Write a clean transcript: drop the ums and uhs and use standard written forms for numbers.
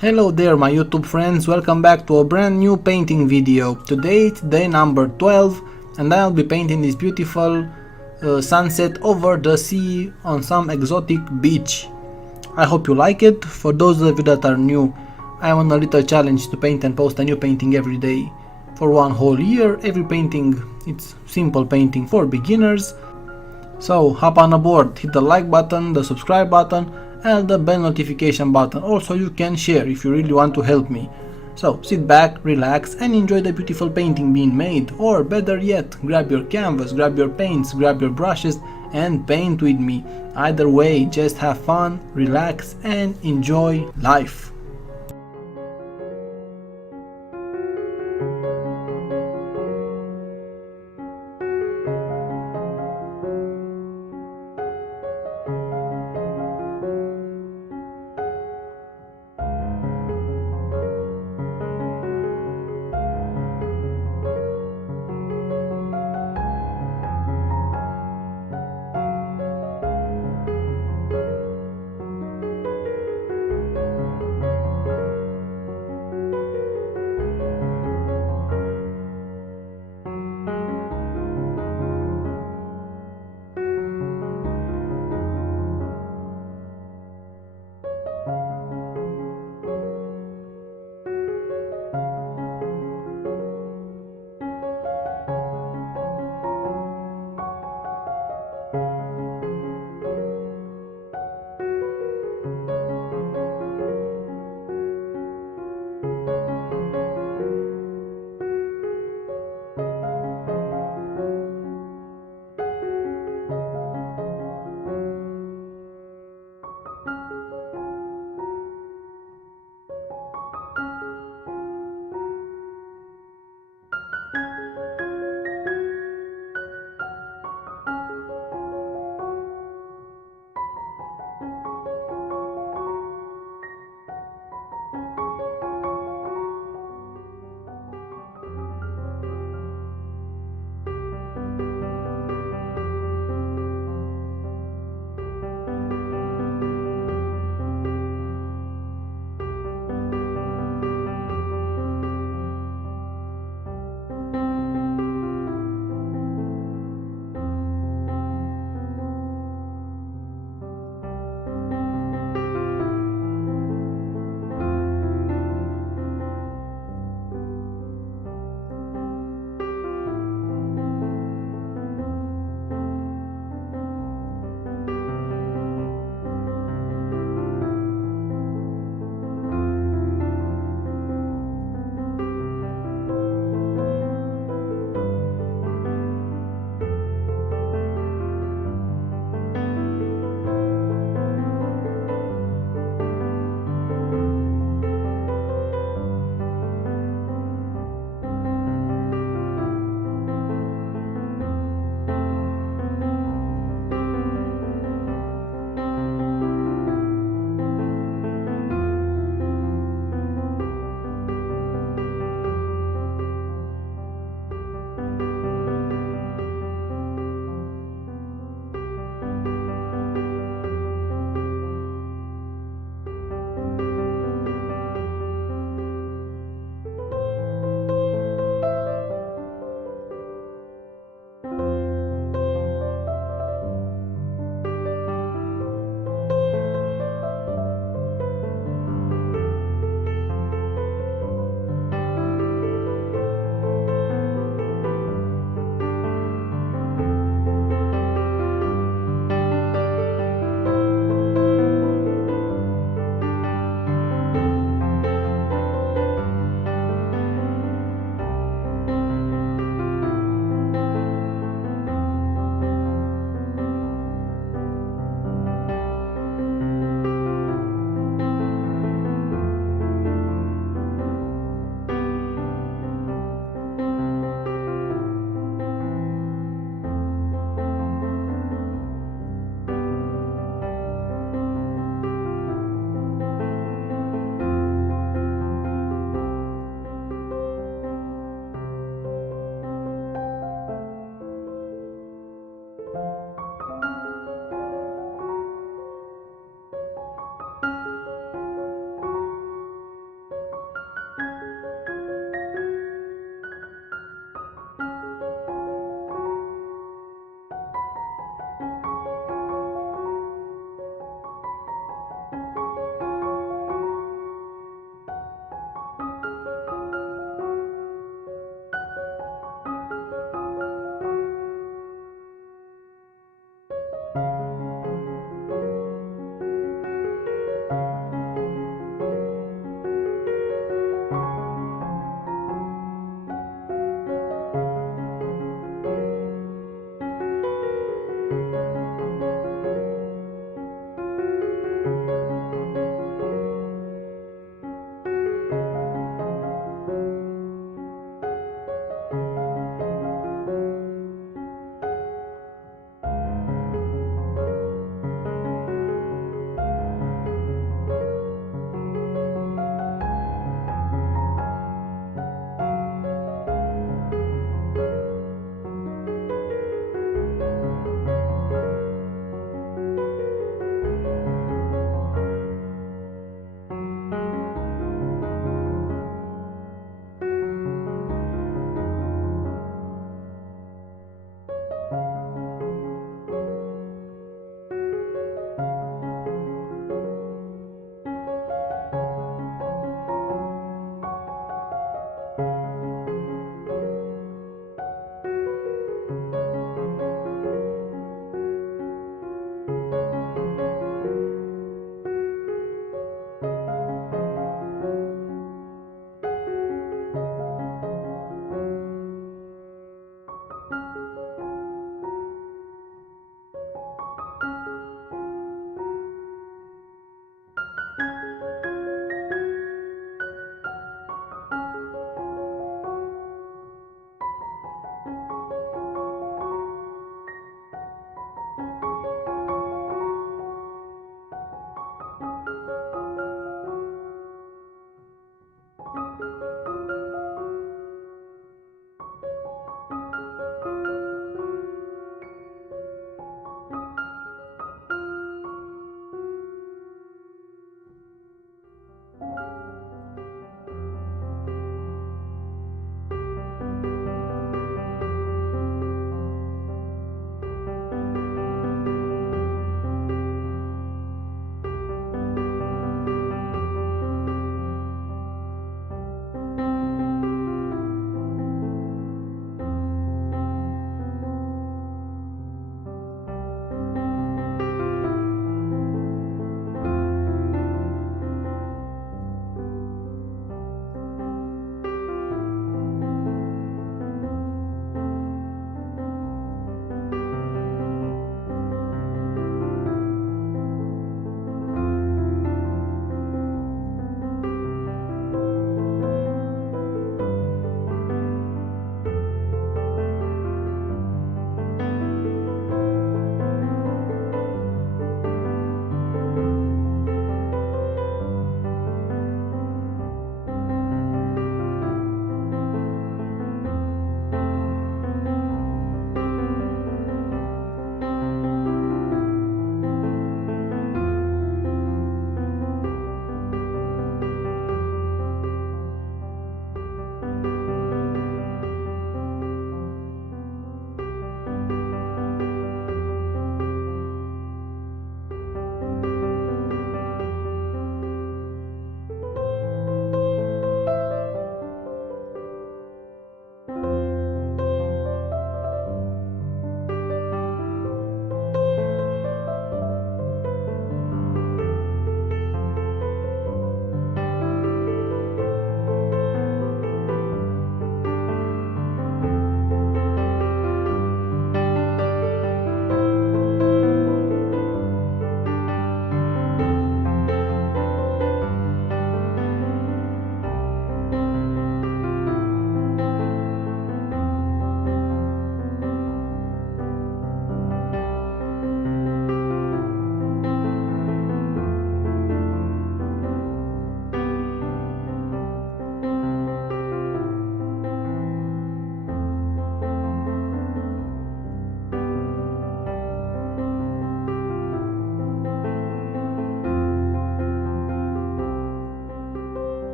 Hello there my YouTube friends, welcome back to a brand new painting video. Today it's day number 12 and I'll be painting this beautiful sunset over the sea on some exotic beach. I hope you like it. For those of you that are new, I'm on a little challenge to paint and post a new painting every day. For one whole year, every painting, it's simple painting for beginners. So hop on aboard, hit the like button, the subscribe button and the bell notification button. Also you can share if you really want to help me. So sit back, relax and enjoy the beautiful painting being made, or better yet, grab your canvas, grab your paints, grab your brushes and paint with me. Either way, just have fun, relax and enjoy life.